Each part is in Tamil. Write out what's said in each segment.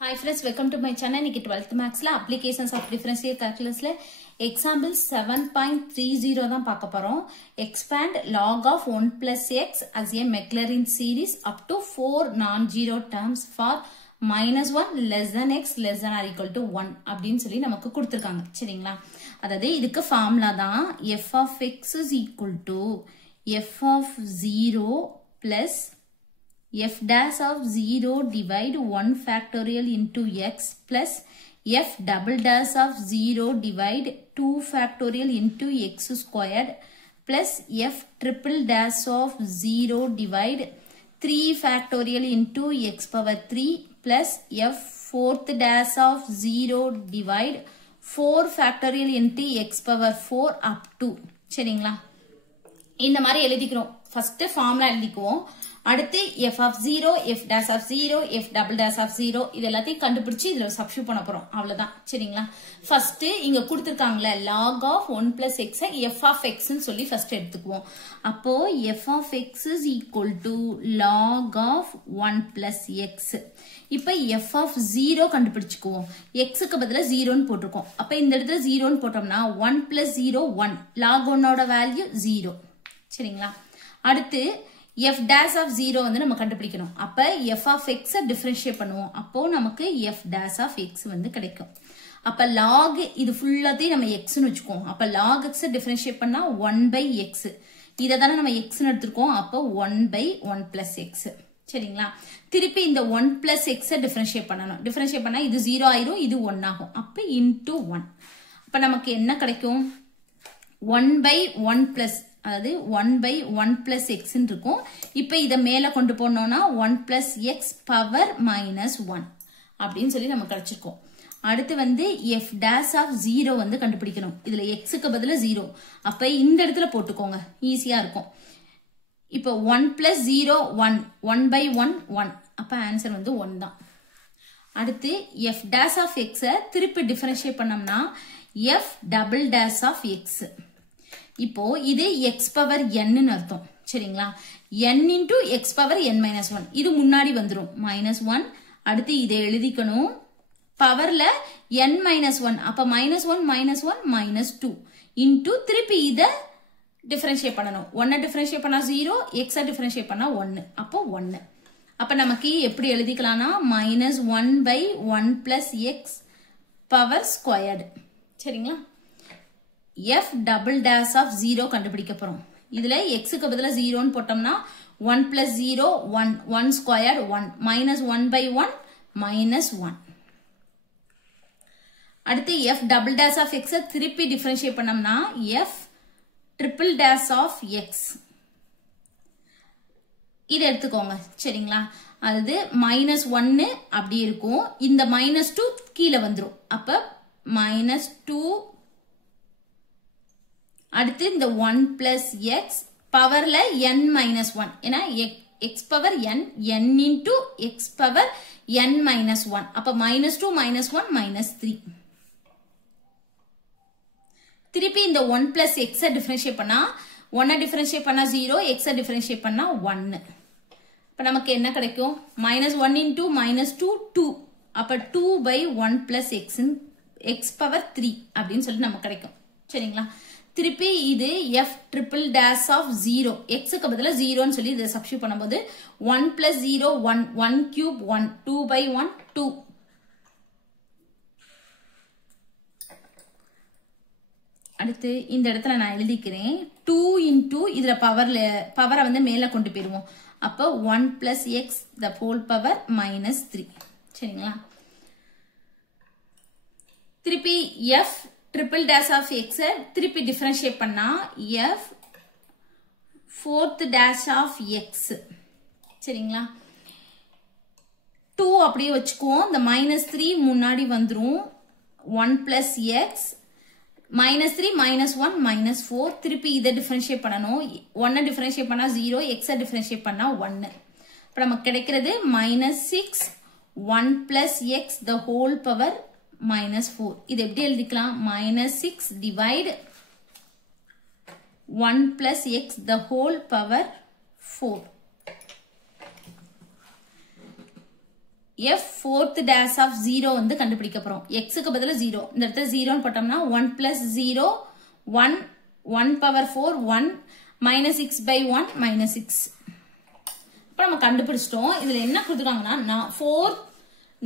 Hi friends, welcome to my channel. இன்னைக்கு 12th Maths ல applications of differential calculus ல example 7.30 தான் பார்க்க போறோம். Expand log of 1 plus x as a Maclaurin series up to 4 non-zero terms for minus 1 less than x less than or equal to 1 அப்படின்னு சொல்லி நமக்கு கொடுத்திருக்காங்க. சரிங்களா? அதாவது இதுக்கு ஃபார்முலா தான் f of x is equal to f of 0 plus f dash of 0 divide 1 factorial into x plus f double dash of 0 divide 2 factorial into x squared plus f triple dash of 0 divide 3 factorial into x power 3 plus f fourth dash of 0 divide 4 factorial into x power 4 up to சரிங்களா இந்த மாதிரி எழுதிக்கிறோம் ஃபர்ஸ்ட் ஃபார்முலா எழுதிக்குவோம் அடுத்து f of 0 f dash of 0 f double dash of 0 இது எல்லாத்தையும் கண்டுபிடிச்சு இதுல சப்ஸ்டிட்யூட் பண்ண போறோம் அவ்வளவுதான் சரிங்களா ஃபர்ஸ்ட் இங்க கொடுத்திருக்காங்கல log of 1 plus x f of x ன்னு சொல்லி ஃபர்ஸ்ட் எடுத்துக்குவோம் அப்போ f of x is equal to log of 1 plus x இப்போ f of 0 கண்டுபிடிச்சுக்குவோம் x க்கு பதிலா 0 ன்னு போட்டுருக்கோம் அப்ப இந்த இடத்துல 0 ன்னு போட்டோம்னா 1 plus 0 1 log 1 ஓட வேல்யூ 0 சரிங்களா அடுத்து f dash of 0 வந்து நம்ம கண்டுபிடிக்கணும் அப்ப f of x டிஃபரன்ஷியேட் பண்ணுவோம் அப்போ நமக்கு f dash of x வந்து கிடைக்கும் அப்ப log இது ஃபுல்லாத்தையும் நம்ம x ன்னு வெச்சுக்குவோம் அப்ப log x டிஃபரன்ஷியேட் பண்ணா 1 by x இத தான நம்ம x ன்னு எடுத்துறோம் அப்ப 1 by 1 plus x சரிங்களா திருப்பி இந்த 1 plus x டிஃபரன்ஷியேட் பண்ணனும் டிஃபரன்ஷியேட் பண்ணா இது 0 ஆயிரும் இது 1 ஆகும் அப்ப into 1 அப்ப நமக்கு என்ன கிடைக்கும் 1 by 1 plus அதாவது 1 by 1 plus x இருக்கும் இப்ப இத மேல கொண்டு போனோம்னா 1 plus x power minus 1 அப்படின்னு சொல்லி நமக்கு கிடைச்சிருக்கும் அடுத்து வந்து f dash of 0 வந்து கண்டுபிடிக்கணும் இதுல x க்கு பதிலா 0 அப்ப இந்த இடத்துல போட்டுக்கோங்க ஈஸியா இருக்கும் இப்ப 1 plus 0 1 1 by 1 1 அப்ப ஆன்சர் வந்து 1 தான் அடுத்து f dash of x திருப்பி டிஃபரன்ஷியேட் பண்ணோம்னா f double dash of x இப்போ இது x power n ன்னு அர்த்தம் சரிங்களா n into x power n minus 1 இது முன்னாடி வந்துரும் minus 1 அடுத்து இதை எழுதிக்கணும் பவர்ல n minus 1 அப்ப minus 1 minus 1 minus 2 into திருப்பி இத டிஃபரன்ஷியேட் பண்ணனும் 1 டிஃபரன்ஷியேட் பண்ணா 0 x டிஃபரன்ஷியேட் பண்ணா 1 அப்போ 1 அப்ப நமக்கு எப்படி எழுதிக்கலாம்னா minus 1 by 1 plus x power squared சரிங்களா f double dash of 0 கண்டுபிடிக்க போறோம் இதுல x க்கு பதிலா 0 ன்னு போட்டோம்னா 1 plus 0 1 1 squared 1 minus 1 by 1 minus 1 அடுத்து f double dash of x திருப்பி டிஃபரன்ஷியேட் பண்ணோம்னா f triple dash of x இத எடுத்துக்கோங்க சரிங்களா அது minus 1 அப்படி இருக்கும் இந்த minus 2 கீழ வந்துரும் அப்ப minus 2 அடுத்து இந்த 1 plus x பவர்ல n minus 1 ஏனா x power n n into x power n minus 1 அப்ப minus 2 minus 1 minus 3 திருப்பி இந்த 1 plus x டிஃபரன்ஷியேட் பண்ணா 1 டிஃபரன்ஷியேட் பண்ணா 0 x டிஃபரன்ஷியேட் பண்ணா 1 அப்ப நமக்கு என்ன கிடைக்கும் minus 1 into minus 2 2 அப்ப 2 by 1 plus x power 3 அப்படின்னு சொல்லி நமக்கு கிடைக்கும் சரிங்களா திருப்பி இது f triple dash of 0 x க்கு பதிலா 0 ன்னு சொல்லி இத சப்ஸ்டிட்யூட் பண்ணும்போது 1 plus 0 1 1 cube 1 2 by 1 2 அடுத்து இந்த இடத்துல நான் எழுதிக்கிறேன் 2 into இதுல பவரை வந்து மேல கொண்டு போயிடுவோம் அப்ப 1 plus x the whole power minus 3 சரிங்களா திருப்பி f triple dash of x திருப்பி டிஃபரன்ஷியேட் பண்ணா f fourth dash of x சரிங்களா 2 அப்படியே வச்சுக்குவோம் இந்த minus 3 முன்னாடி வந்துரும் 1 plus x minus 3 minus 1 minus 4 திருப்பி இத டிஃபரன்ஷியேட் பண்ணனும் 1 டிஃபரன்ஷியேட் பண்ணா 0 x டிஃபரன்ஷியேட் பண்ணா 1 அப்ப நமக்கு கிடைக்கிறது minus 6 1 plus x the whole power minus 4 இது எப்படி எழுதிக்கலாம் minus 6 divide 1 plus x the whole power 4 f fourth dash of 0 வந்து கண்டுபிடிக்க போறோம். x க்கு பதிலா 0. இந்த இடத்துல 0 ன்னு போட்டோம்னா 1 plus 0 1 1 power 4 1 minus 6 by 1 minus 6. இப்போ நம்ம கண்டுபிடிச்சிட்டோம். இதுல என்ன கொடுத்துருக்காங்கன்னா 4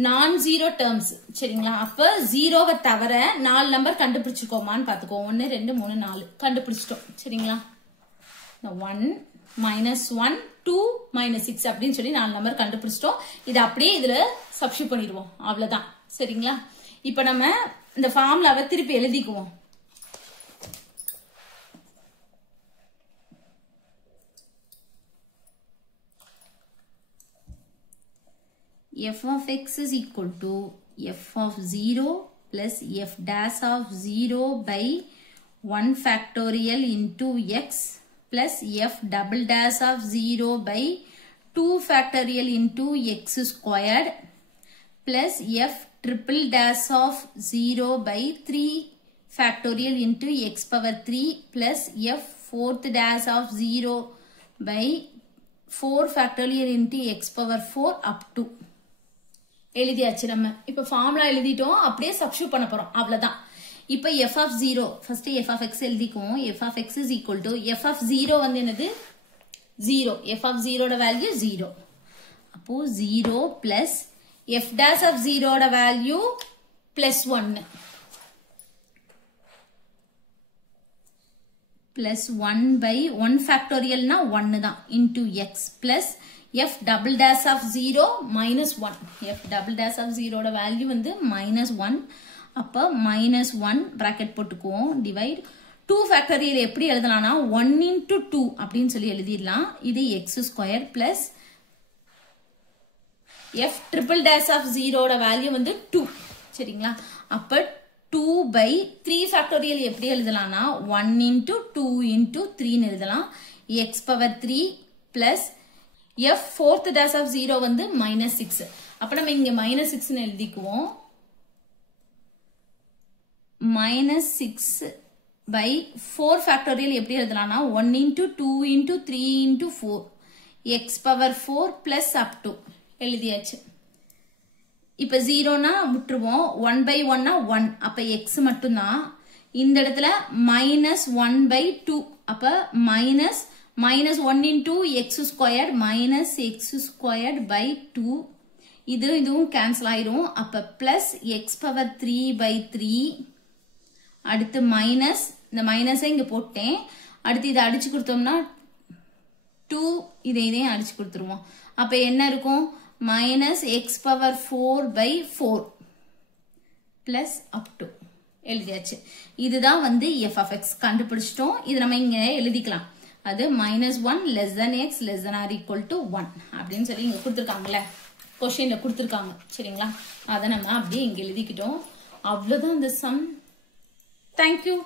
non-zero terms. சரிங்களா? அப்ப 0வை தவிர 4 நம்பர் கண்டுபிடிச்சிருக்கோமான்னு பாத்துக்கோ. 1 2 3 4 கண்டுபிடிச்சிட்டோம். சரிங்களா? 1 minus 1 2 minus 6 அப்படின்னு சொல்லி 4 நம்பர் கண்டுபிடிச்சிட்டோம். இது அப்படியே இதுல சப்ஸ்டிட்யூட் பண்ணிடுவோம். அவ்வளவுதான். சரிங்களா? இப்ப நம்ம இந்த ஃபார்முலாவை திருப்பி எழுதிக்குவோம். f of x is equal to f of 0 plus f dash of 0 by 1 factorial into x plus f double dash of 0 by 2 factorial into x squared plus f triple dash of 0 by 3 factorial into x power 3 plus f fourth dash of 0 by 4 factorial into x power 4 up to எழுதியாச்சு. நம்ம இப்ப ஃபார்முலா எழுதிட்டோம். அப்படியே சப்ஸ்டிட்யூட் பண்ண போறோம். அவ்வளவுதான். இப்ப f of 0 first f of x எழுதிக்குவோம். f of x is equal to f of 0 வந்து என்னது 0. f of 0 ஓட வேல்யூ 0. அப்போ 0 plus f dash of 0 ஓட value plus 1 plus 1 by 1 factorial னா 1 தான் into x plus f double dash of 0 minus 1. f double dash of 0 ஓட வேல்யூ வந்து minus 1. அப்ப minus 1 bracket போட்டுக்குவோம். divide 2 factorial எப்படி எழுதலாம்னா 1 into 2 அப்படின்னு சொல்லி எழுதிடலாம். இது x square plus f triple dash of 0 ஓட வேல்யூ வந்து 2. சரிங்களா? அப்ப 2 by 3 factorial எப்படி எழுதலாம்னா 1 into 2 into 3 எழுதலாம். x power 3 plus f fourth dash of 0 வந்து minus 6. அப்ப நம்ம இங்க minus 6 எழுதிக்குவோம். minus 6 by 4 factorial எப்படி எழுதலாம்னா 1 into 2 into 3 into 4 x power 4 plus up to எழுதியாச்சு. இப்ப 0னா விட்டுருவோம். 1 by 1 னா 1. அப்ப x மட்டும்தான். இந்த இடத்துல minus 1 by 2. அப்ப minus 1 into x squared minus x squared by 2. இதுவும் cancel ஆயிரும். அப்ப plus x power 3 by 3. அடுத்து minus, இந்த minus இங்க போட்டேன். அடுத்து இதை அடிச்சு கொடுத்தோம்னா 2 இதையும் அடிச்சு கொடுத்துருவோம். அப்ப என்ன இருக்கும்? minus x power 4 by 4 plus up to எழுதியாச்சு. இதுதான் வந்து f of x கண்டுபிடிச்சிட்டோம். இது நம்ம இங்க எழுதிக்கலாம். அது minus 1 less than x less than or equal to 1 அப்படின்னு சொல்லி இங்க கொடுத்துருக்காங்கல்ல, கொஸ்டின்ல கொடுத்துருக்காங்க. சரிங்களா? அதை நம்ம அப்படியே இங்க எழுதிக்கிட்டோம். அவ்வளவுதான் இந்த சம். தேங்க்யூ.